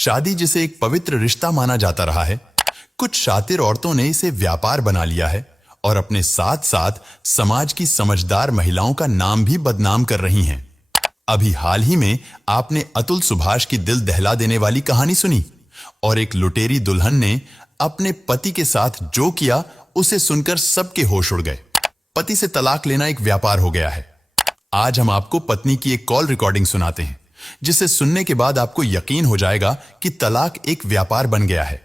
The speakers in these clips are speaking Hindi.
शादी जिसे एक पवित्र रिश्ता माना जाता रहा है, कुछ शातिर औरतों ने इसे व्यापार बना लिया है और अपने साथ साथ समाज की समझदार महिलाओं का नाम भी बदनाम कर रही हैं। अभी हाल ही में आपने अतुल सुभाष की दिल दहला देने वाली कहानी सुनी और एक लुटेरी दुल्हन ने अपने पति के साथ जो किया उसे सुनकर सबके होश उड़ गए। पति से तलाक लेना एक व्यापार हो गया है। आज हम आपको पत्नी की एक कॉल रिकॉर्डिंग सुनाते हैं, जिसे सुनने के बाद आपको यकीन हो जाएगा कि तलाक एक व्यापार बन गया है।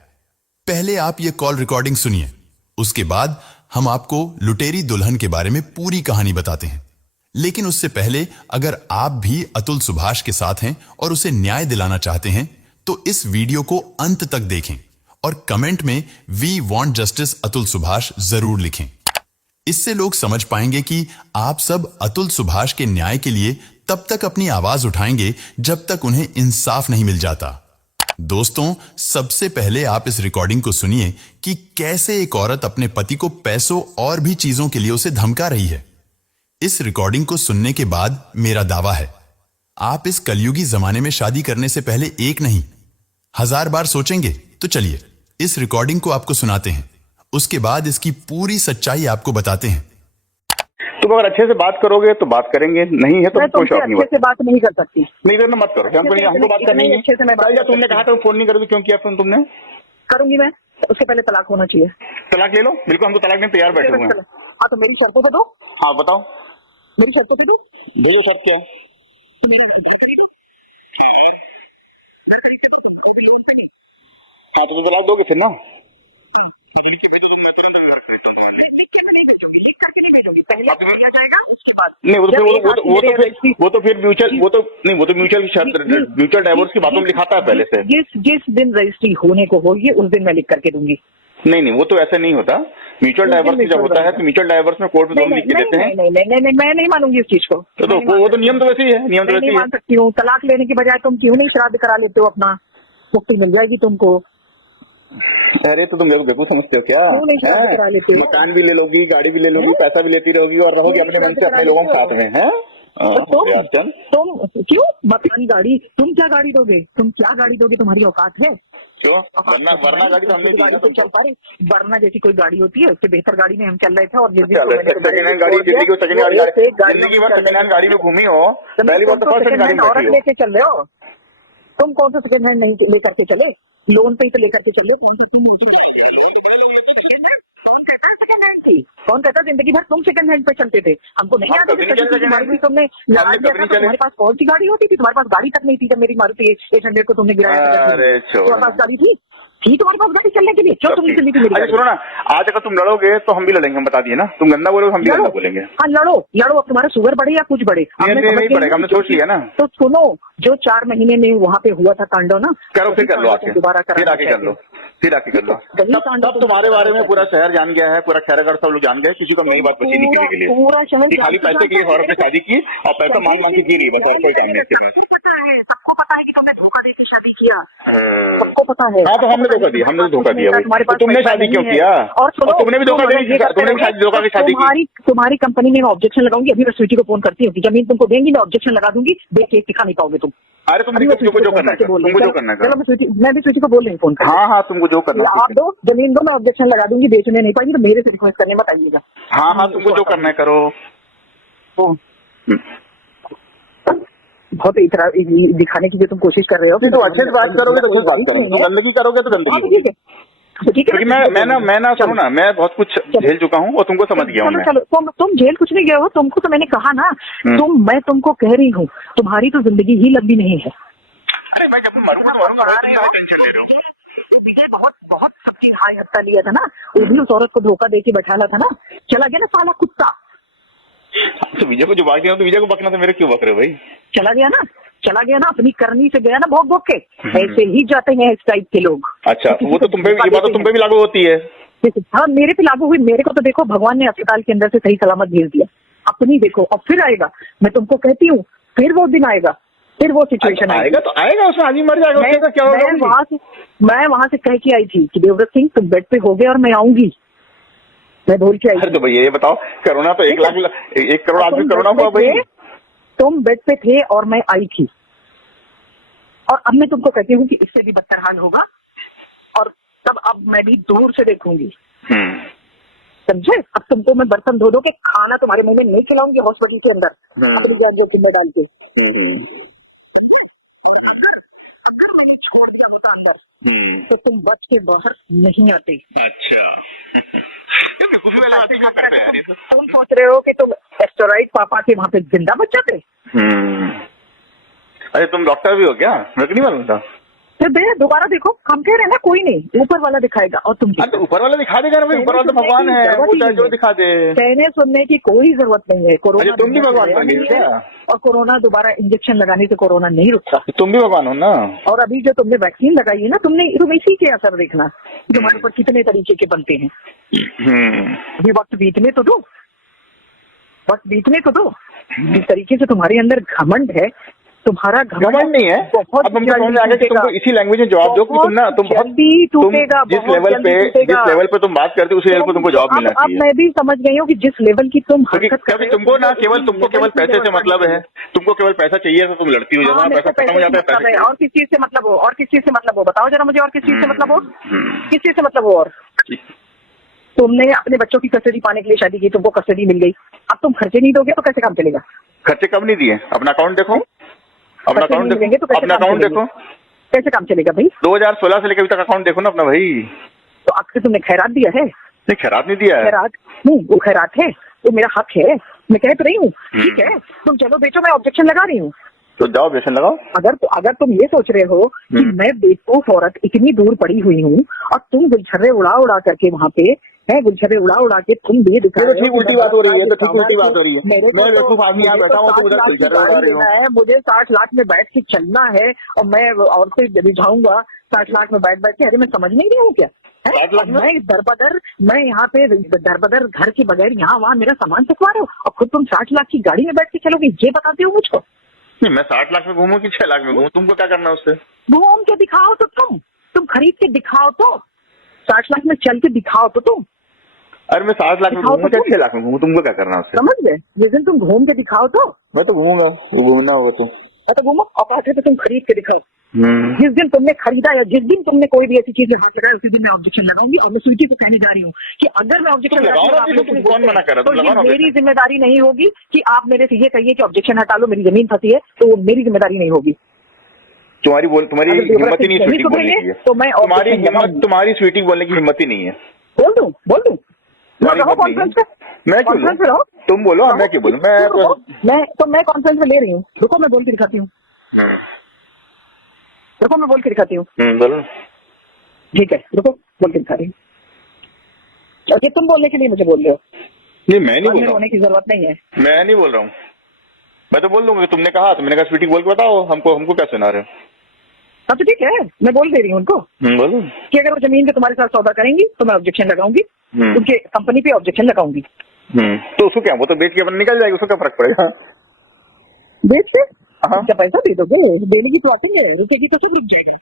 पहले आप ये कॉल रिकॉर्डिंग सुनिए, उसके बाद हम आपको लुटेरी दुल्हन के बारे में पूरी कहानी बताते हैं। लेकिन उससे पहले अगर आप भी अतुल सुभाष के साथ हैं और उसे न्याय दिलाना चाहते हैं तो इस वीडियो को अंत तक देखें और कमेंट में we want justice Atul Subhash जरूर लिखें। इससे लोग समझ पाएंगे कि आप सब अतुल सुभाष के न्याय के लिए तब तक अपनी आवाज उठाएंगे जब तक उन्हें इंसाफ नहीं मिल जाता। दोस्तों, सबसे पहले आप इस रिकॉर्डिंग को सुनिए कि कैसे एक औरत अपने पति को पैसों और भी चीजों के लिए उसे धमका रही है। इस रिकॉर्डिंग को सुनने के बाद मेरा दावा है, आप इस कलयुगी जमाने में शादी करने से पहले एक नहीं 1000 बार सोचेंगे। तो चलिए इस रिकॉर्डिंग को आपको सुनाते हैं, उसके बाद इसकी पूरी सच्चाई आपको बताते हैं। तुम अगर अच्छे से बात करोगे तो बात करेंगे, नहीं है तो कोई शौक नहीं। अच्छे से बात नहीं कर सकती। नहीं करना मत करो, हमको बात करनी है। अच्छे से मैं बात तुमने कहा था फोन नहीं करोगी, क्यों किया तुमने? करूंगी मैं, उसके पहले तलाक होना चाहिए। तलाक ले लो, बिल्कुल, हम तो तलाक में तैयार बैठे हुए हैं। हाँ तो मेरी शर्तों पे दो। हाँ बताओ, मेरी शर्तों पे दो। भेजो शर्त क्या है? हाँ तो तलाक दोगे फिर ना? नहीं, वो तो फिर म्यूचुअल डाइवोर्स की बातों में लिखाता है पहले से। जिस दिन रजिस्ट्री होने को होगी उस दिन मैं लिख करके दूंगी। नहीं, वो तो ऐसे नहीं होता। म्यूचुअल डाइवोर्स जब होता है तो म्यूचुअल डाइवोर्स में कोर्ट में दोनों लिख के देते हैं। नहीं, मैं नहीं मानूंगी इस चीज को। वो तो नियम तो वैसे ही है, नियम तो वैसे ही है। मान सकती हूँ, तलाक लेने की बजाय तुम क्यों नहीं श्राद्ध करा लेते हो अपना, मुक्ति मिल जाएगी तुमको। अरे तो तुम लोग बेवकूफ समझते हो क्या? मकान भी ले लोगी, गाड़ी भी ले लोगी, पैसा भी लेती रहोगी और रहोगी अपने मन से अपने लोगों के साथ में, है? तुम क्यों मकान गाड़ी, तुम क्या गाड़ी दोगे? तुम क्या गाड़ी दोगे? तुम्हारी औकात है? क्यों? वरना गाड़ी हमने तो चल पा रही, वरना जैसी कोई गाड़ी होती है उससे बेहतर गाड़ी में हम चल रहे थे। और सेकंड हैंड गाड़ी, जिंदगी भर सेकंड हैंड गाड़ी में घूमी हो, पहली बार तो फर्स्ट हैंड गाड़ी औरत लेके चल रहे हो तुम। कौन सा सेकंड हैंड नहीं लेकर के चले? लोन पे ही तो लेकर के चलिए। कौन कहता जिंदगी भर तुम सेकंड हैंड पे चलते थे? हमको नहीं आती तुमने। तुम्हारे पास कौन सी गाड़ी होती थी? तुम्हारे पास गाड़ी तक नहीं थी जब मेरी मारुति 800 को तुमने गिराया। तुम्हारे पास गाड़ी थी तुम्हारे पास गाड़ी चलने के लिए? क्यों तुम चली थी मेरी? सुनो ना, आज अगर तुम लड़ोगे तो हम भी लड़ेंगे, हम बता दिए ना। तुम गंदा बोलोगे, हम भी गंदा बोलेंगे। हाँ लड़ो, अब तुम्हारा शुगर बढ़े या कुछ बढ़े नहीं बढ़ेगा, हमने सोच लिया ना। तो सुनो, जो 4 महीने में वहाँ पे हुआ था तांडव ना, करो, फिर कर लो आके, दोबारा फिर आके कर लो। सब तुम्हारे बारे में पूरा शहर जान गया है, पूरा खैरागढ़ सब लोग जान गया है। किसी को नई बात बची नहीं करने के लिए, पूरा शहर खाली पैसे के लिए औरत ने शादी की और पैसा मांग मांग के जी रही, बस और कोई काम नहीं इसके पास। सबको पता है कि तुमने धोखा देके शादी किया, सबको पता है। हाँ तो हमने धोखा दिया, तुमने शादी क्यों किया? और तुमने भी धोखा दिया, तुमने भी धोखा की शादी की। तुम्हारी कंपनी में मैं ऑब्जेक्शन लगाऊंगी। अभी मैं स्वीटी को फोन करती हूँ कि जमीन तुमको देंगी, मैं ऑब्जेक्शन लगा दूंगी, देख के दिखा नहीं पाओगे तुम। अरे तुमको जो करना है, तुमको जो करना है। चलो मैं भी स्वीटी को बोल रही फोन कर। हाँ तुमको जो करना है, आप दो जमीन दो, मैं ऑब्जेक्शन लगा दूंगी। बेचने नहीं पाएंगी तो मेरे से रिक्वेस्ट करने मत आइएगा। हाँ तुमको जो करना है करो। बहुत इतना दिखाने की जो तुम कोशिश कर रहे हो, तो अच्छे से बात करोगे तो कुछ बात करो, तुम गंदगी करोगे तो गंदगी। क्योंकि मैं ना सुनो ना, मैं बहुत कुछ झेल चुका हूँ और तुमको समझ गया हूँ। चलो तुम झेल कुछ नहीं गए हो, तुमको तो मैंने कहा ना, मैं तुमको कह रही हूँ तुम्हारी तो जिंदगी ही लंबी नहीं है। अरे मैं जब मरूंगा विजय बहुत सबकी हाई हत्या लिया था ना, वो भी उस औरत को धोखा दे के बैठाला था ना, चला गया ना साला कुत्ता। तो विजय को जो बात किया तो विजय को बकना था, मेरे क्यों बक रहे हो भाई? चला गया ना, अपनी करनी से गया ना भोग के। ऐसे ही जाते हैं इस टाइप के लोग। अच्छा, वो तो तुम पे, ये बात तो तुम पे भी लागू होती है। हाँ मेरे पे लागू हुई। मेरे को तो देखो भगवान ने अस्पताल के अंदर से सही सलामत भेज दिया। अपनी देखो, अब फिर आएगा। मैं तुमको कहती हूँ फिर वो दिन आएगा, फिर वो सिचुएशन आएगा। तो आएगा, उसमें आदमी मर जाएगा, उसका क्या होगा? मैं वहाँ से कह के आई थी कि देवव्रत सिंह तुम बेड पे हो गए और मैं आऊंगी, मैं बोल के आई। अरे तो भैया ये बताओ, कोरोना तो 1 करोड़ आदमी कोरोना हुआ भाई। तुम बेड पे थे और मैं आई थी, और अब मैं तुमको कहती हूँ कि इससे भी बदतर हाल होगा, और तब अब मैं भी दूर से देखूंगी, समझे? अब तुमको मैं बर्तन धो के खाना तुम्हारे मुंह में नहीं खिलाऊंगी हॉस्पिटल के अंदर, अपनी जान जोखिम में डाल के। अगर मैंने छोड़ दिया होता अंदर तो तुम बच के बाहर नहीं आती। अच्छा तुम सोच रहे हो कि तुम एस्टेरॉइड पापा के वहाँ पे जिंदा बच जाते? अरे तुम डॉक्टर भी हो क्या? मेरे को नहीं मालूम था। फिर भैया दोबारा देखो, हम कह रहे हैं ना कोई नहीं, ऊपर वाला दिखाएगा। और तुम तो ऊपर वाला दिखा देगा ना भाई, ऊपर वाला तो भगवान है, वो चाहे जो दिखा दे। कहने सुनने की कोई जरूरत नहीं है। कोरोना तुम भी भगवान बन गई क्या? और कोरोना दोबारा इंजेक्शन लगाने से कोरोना नहीं रुकता। तुम भी भगवान हो ना। और अभी जो तुमने वैक्सीन लगाई है ना, तुम इसी के असर देखना तुम्हारे ऊपर कितने तरीके के बनते हैं। अभी वक्त बीतने तो दो, वक्त बीतने तो दो। जिस तरीके से तुम्हारे अंदर घमंड है, तुम्हारा घमंड नहीं है। अब हमको समझ में आ गया कि तुमको इसी लैंग्वेज में जवाब दो कि तुम जिस लेवल पे तुम बात करते हो उसी लेवल पे तुमको जवाब मिलना चाहिए। अब मैं भी समझ गई हूँ कि जिस लेवल की तुम हरकत कर रहे हो, तुमको केवल पैसे से मतलब है, तुमको केवल पैसा चाहिए तो तुम लड़ती हो। जब पैसा खत्म हो जाता है और किस चीज से मतलब हो, और किस चीज से मतलब हो, बताओ जरा मुझे, और किस चीज से मतलब हो, किस चीज से मतलब हो। और तुमने अपने बच्चों की कस्टडी पाने के लिए शादी की, तुमको कस्टडी मिल गई, अब तुम खर्चे नहीं दोगे तो कैसे काम चलेगा? खर्चे कब नहीं दिए? अपना अकाउंट देखो, अपना अकाउंट देखो, अपना अकाउंट देखो, कैसे काम चलेगा भाई? 2016 से लेकर अभी तक अकाउंट देखो ना अपना भाई। तो अब से तुमने खैरात दिया है? नहीं, खैरात नहीं दिया है। खैरात वो खैरात है, वो मेरा हक है, मैं कह तो रही हूँ। ठीक है, तुम चलो बेचो, मैं ऑब्जेक्शन लगा रही हूँ। तो जाओ ऑब्जेक्शन लगाओ। अगर तुम ये सोच रहे हो कि मैं बेवकूफ औरत इतनी दूर पड़ी हुई हूँ और तुम गुलछर्रे उड़ा करके वहाँ पे है, गुलछर्रे उड़ा के तुम भी दिखा रहे हो। ठीक उल्टी बात हो रही है, तो ठीक उल्टी बात हो रही है। मैं बेवकूफ आदमी यहाँ बैठा हूँ, तुम उधर गुलछर्रे उड़ा रहे हो। मुझे 60 लाख में बैठ के चलना है और मैं औरतें रिझाऊंगा 60 लाख में बैठ के। अरे मैं समझ नहीं रही हूँ क्या? मैं दरबदर, मैं यहाँ पे दरबदर घर के बगैर यहाँ वहाँ मेरा सामान चकवा रहे हो और खुद तुम 60 लाख की गाड़ी में बैठ के चलोगे, ये बताते हो मुझको? नहीं, मैं 60 लाख में घूमूं कि 6 लाख में घूमूं, तुमको क्या करना है उससे? घूम के दिखाओ तो तुम खरीद के दिखाओ तो, 60 लाख में चल के दिखाओ तो तुम। अरे मैं 60 लाख में घूमूं क्या 6 लाख में घूमूं, तुमको क्या करना है उससे? समझ गए? जिस दिन तुम घूम के दिखाओ तो मैं तो घूमूंगा, घूमना होगा तो घूमो, और तो तुम खरीद के दिखाओ। जिस दिन तुमने खरीदा या जिस दिन तुमने कोई भी ऐसी चीज में हाथ लगाया, उसी दिन मैं ऑब्जेक्शन लगाऊंगी। और मैं स्वीटी को कहने जा रही हूँ कि अगर मैं ऑब्जेक्शन तो मेरी जिम्मेदारी नहीं होगी कि आप मेरे से ये कहिए कि ऑब्जेक्शन हटा लो, मेरी जमीन फंसी है, तो वो मेरी जिम्मेदारी नहीं होगी। तुम्हारी हिम्मत ही नहीं स्वीटी बोलने की है, तो मैं तुम्हारी स्वीटी बोलने की हिम्मत ही नहीं है। बोल दूं कॉन्फ्रेंस पे? मैं कॉन्फ्रेंस पे रहो, तुम बोलो, मैं क्यों बोलूं? मैं कॉन्फ्रेंस में ले रही हूँ, रुको मैं बोल के दिखाती हूँ। रुको मैं बोल के दिखाती हूँ। बोलो। ठीक है, रुको बोल के दिखा रही हूँ। ये तुम बोलने के लिए मुझे बोल रहे हो? नहीं, मैं नहीं बोल रहा हूँ। होने की जरूरत नहीं है। मैं नहीं बोल रहा हूँ, मैं तो बोल दूंगा। तुमने कहा तो मैंने कहा स्वीटी बोल के बताओ, हमको क्या सुना रहे हो? हाँ तो ठीक है, मैं बोल दे रही हूँ उनको। बोलो कि अगर वो जमीन पे तुम्हारे साथ सौदा करेंगी तो मैं ऑब्जेक्शन लगाऊंगी, उनके कंपनी पे ऑब्जेक्शन लगाऊंगी। तो उसको क्या, वो तो बेच के अपन निकल जाएगी, उसको क्या फर्क पड़ेगा? बेच से क्या पैसा दे दोगे? देने की तो आती है, रुकेगी तो रुक जाएगा।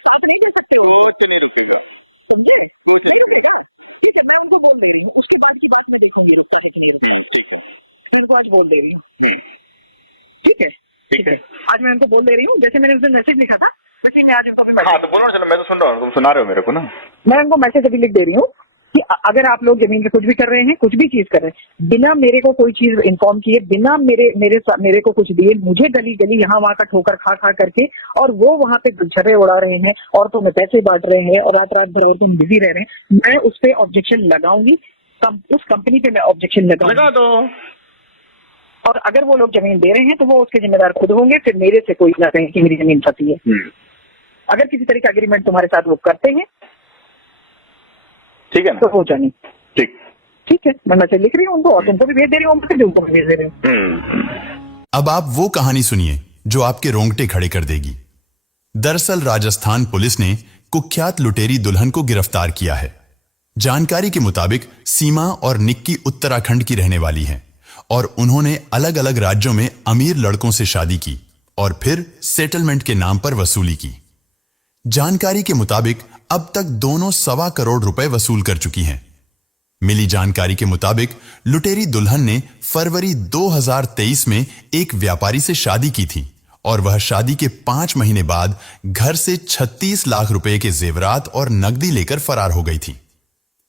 साथ नहीं दे सकते, समझे? नहीं रुकेगा। ठीक है, मैं उनको बोल दे रही हूँ, उसके बाद की बात में देखूंगी रुकता है कि नहीं रुकता। उनको आज बोल दे रही हूँ। ठीक है, ठीक है, आज मैं उनको बोल दे रही हूँ, जैसे मैंने उस दिन मैसेज लिखा था वैसे मैं आज उनको भी। हाँ तो बोलो, चलो मैं तो सुन रहा हूँ, तुम सुना रहे हो मेरे को ना। मैं उनको मैसेज अभी लिख दे रही हूँ कि अगर आप लोग जमीन पे कुछ भी कर रहे हैं, कुछ भी चीज कर रहे हैं, बिना मेरे को कोई चीज इन्फॉर्म किए, बिना मेरे को कुछ दिए, मुझे गली गली यहाँ वहाँ का ठोकर खा करके, और वो वहाँ पे गुलछर्रे उड़ा रहे हैं, औरतों में पैसे बांट रहे हैं और रात भर और तुम बिजी रह रहे हैं, मैं उस पर ऑब्जेक्शन लगाऊंगी। उस कंपनी पे मैं ऑब्जेक्शन लगा दो। और अगर वो लोग जमीन दे रहे हैं तो वो उसके जिम्मेदार खुद होंगे, फिर मेरे से कोई ना कहे कि मेरी जमीन फंसी है। अगर किसी तरह का एग्रीमेंट तुम्हारे साथ वो करते हैं, ठीक है ना, तो हो जानी। ठीक है, मैं मैसेज लिख रही हूँ उनको और तुमको भी भेज दे रही हूँ, उनको भी भेज दे रही हूँ। अब आप वो कहानी सुनिए जो आपके रोंगटे खड़े कर देगी। दरअसल राजस्थान पुलिस ने कुख्यात लुटेरी दुल्हन को गिरफ्तार किया है। जानकारी के मुताबिक सीमा और निक्की उत्तराखंड की रहने वाली हैं और उन्होंने अलग अलग राज्यों में अमीर लड़कों से शादी की और फिर सेटलमेंट के नाम पर वसूली की। जानकारी के मुताबिक अब तक दोनों 1.25 करोड़ रुपए वसूल कर चुकी हैं। मिली जानकारी के मुताबिक लुटेरी दुल्हन ने फरवरी 2023 में एक व्यापारी से शादी की थी और वह शादी के 5 महीने बाद घर से 36 लाख रुपए के जेवरात और नकदी लेकर फरार हो गई थी।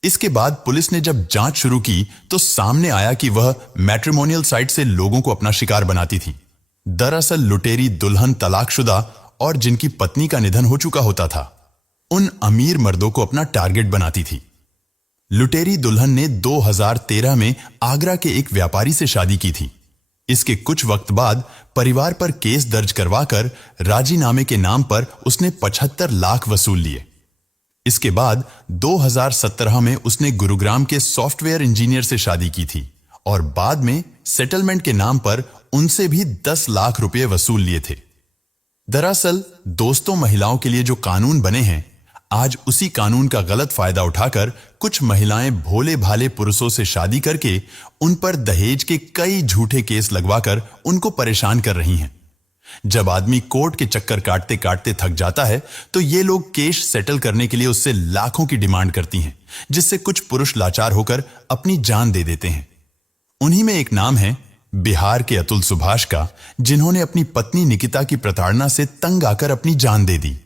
इसके बाद पुलिस ने जब जांच शुरू की तो सामने आया कि वह मैट्रिमोनियल साइट से लोगों को अपना शिकार बनाती थी। दरअसल लुटेरी दुल्हन तलाकशुदा और जिनकी पत्नी का निधन हो चुका होता था, उन अमीर मर्दों को अपना टारगेट बनाती थी। लुटेरी दुल्हन ने 2013 में आगरा के एक व्यापारी से शादी की थी। इसके कुछ वक्त बाद परिवार पर केस दर्ज करवाकर राजीनामे के नाम पर उसने 75 लाख वसूल लिए। इसके बाद 2017 में उसने गुरुग्राम के सॉफ्टवेयर इंजीनियर से शादी की थी और बाद में सेटलमेंट के नाम पर उनसे भी 10 लाख रुपए वसूल लिए थे। दरअसल दोस्तों, महिलाओं के लिए जो कानून बने हैं, आज उसी कानून का गलत फायदा उठाकर कुछ महिलाएं भोले भाले पुरुषों से शादी करके उन पर दहेज के कई झूठे केस लगवाकर उनको परेशान कर रही हैं। जब आदमी कोर्ट के चक्कर काटते काटते थक जाता है तो ये लोग केस सेटल करने के लिए उससे लाखों की डिमांड करती हैं, जिससे कुछ पुरुष लाचार होकर अपनी जान दे देते हैं। उन्हीं में एक नाम है बिहार के अतुल सुभाष का, जिन्होंने अपनी पत्नी निकिता की प्रताड़ना से तंग आकर अपनी जान दे दी।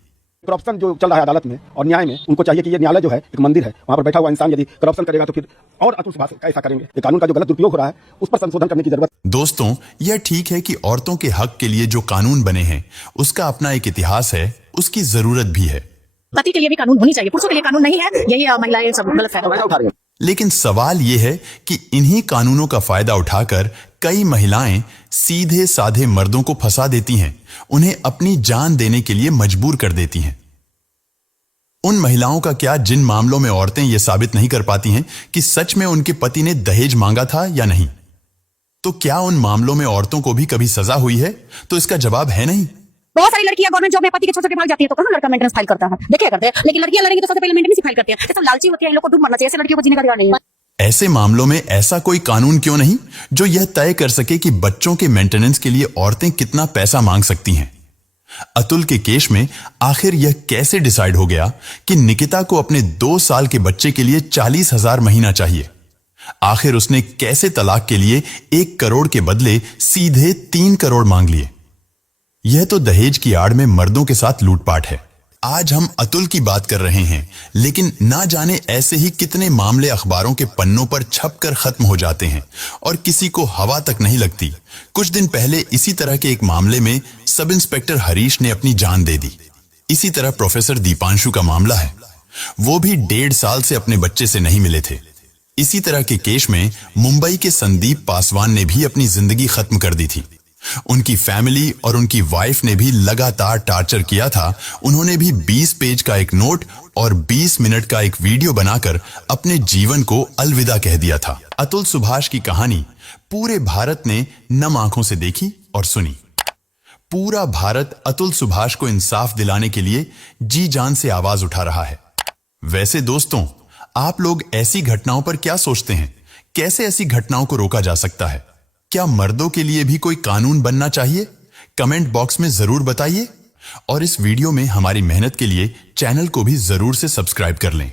करप्शन जो चल रहा है अदालत में और न्याय में, उनको चाहिए कि ये न्यायालय जो है एक मंदिर है, वहां पर बैठा हुआ इंसान यदि करप्शन करेगा तो फिर और अतुल सुभाष ऐसा करेंगे। ये कानून का जो गलत दुरुपयोग हो रहा है उस पर संशोधन करने की जरूरत। दोस्तों, यह ठीक है कि औरतों के हक के लिए जो कानून बने हैं उसका अपना एक इतिहास है, उसकी जरूरत भी है। पति के लिए भी कानून होनी चाहिए, पुरुषों के लिए कानून नहीं है, यही महिलाएं सब गलत फायदा उठा रही हैं। लेकिन सवाल यह है कि इन्हीं कानूनों का फायदा उठाकर कई महिलाएं सीधे साधे मर्दों को फंसा देती हैं, उन्हें अपनी जान देने के लिए मजबूर कर देती हैं। उन महिलाओं का क्या जिन मामलों में औरतें यह साबित नहीं कर पाती हैं कि सच में उनके पति ने दहेज मांगा था या नहीं, तो क्या उन मामलों में औरतों को भी कभी सजा हुई है? तो इसका जवाब है नहीं। बहुत सारी लड़कियां गवर्नमेंट जॉब में पति के छोटे भाग जाती है तो कहां लड़का मेंटेनेंस फाइल करता है, देखिए करते हैं। लेकिन लड़कियां लड़ेंगी तो सबसे पहले मेंटेनेंस फाइल करती है। ये सब लालची होती है, इन लोगों को डूब मरना चाहिए, ऐसे लड़कियों को जीने का अधिकार नहीं है। ऐसे मामलों में ऐसा कोई कानून क्यों नहीं जो यह तय कर सके कि बच्चों के मेंटेनेंस के लिए औरतें कितना पैसा मांग सकती हैं? अतुल के केस में आखिर यह कैसे डिसाइड हो गया कि निकिता को अपने 2 साल के बच्चे के लिए 40,000 महीना चाहिए? आखिर उसने कैसे तलाक के लिए 1 करोड़ के बदले सीधे 3 करोड़ मांग लिए? यह तो दहेज की आड़ में मर्दों के साथ लूटपाट है। आज हम अतुल की बात कर रहे हैं, लेकिन ना जाने ऐसे ही कितने मामले अखबारों के पन्नों पर छपकर खत्म हो जाते हैं और किसी को हवा तक नहीं लगती। कुछ दिन पहले इसी तरह के एक मामले में सब इंस्पेक्टर हरीश ने अपनी जान दे दी। इसी तरह प्रोफेसर दीपांशु का मामला है, वो भी 1.5 साल से अपने बच्चे से नहीं मिले थे। इसी तरह के केस में मुंबई के संदीप पासवान ने भी अपनी जिंदगी खत्म कर दी थी। उनकी फैमिली और उनकी वाइफ ने भी लगातार टार्चर किया था। उन्होंने भी 20 पेज का एक नोट और 20 मिनट का एक वीडियो बनाकर अपने जीवन को अलविदा कह दिया था। अतुल सुभाष की कहानी पूरे भारत ने नम आंखों से देखी और सुनी। पूरा भारत अतुल सुभाष को इंसाफ दिलाने के लिए जी जान से आवाज उठा रहा है। वैसे दोस्तों, आप लोग ऐसी घटनाओं पर क्या सोचते हैं? कैसे ऐसी घटनाओं को रोका जा सकता है? क्या मर्दों के लिए भी कोई कानून बनना चाहिए? कमेंट बॉक्स में जरूर बताइए और इस वीडियो में हमारी मेहनत के लिए चैनल को भी जरूर से सब्सक्राइब कर लें।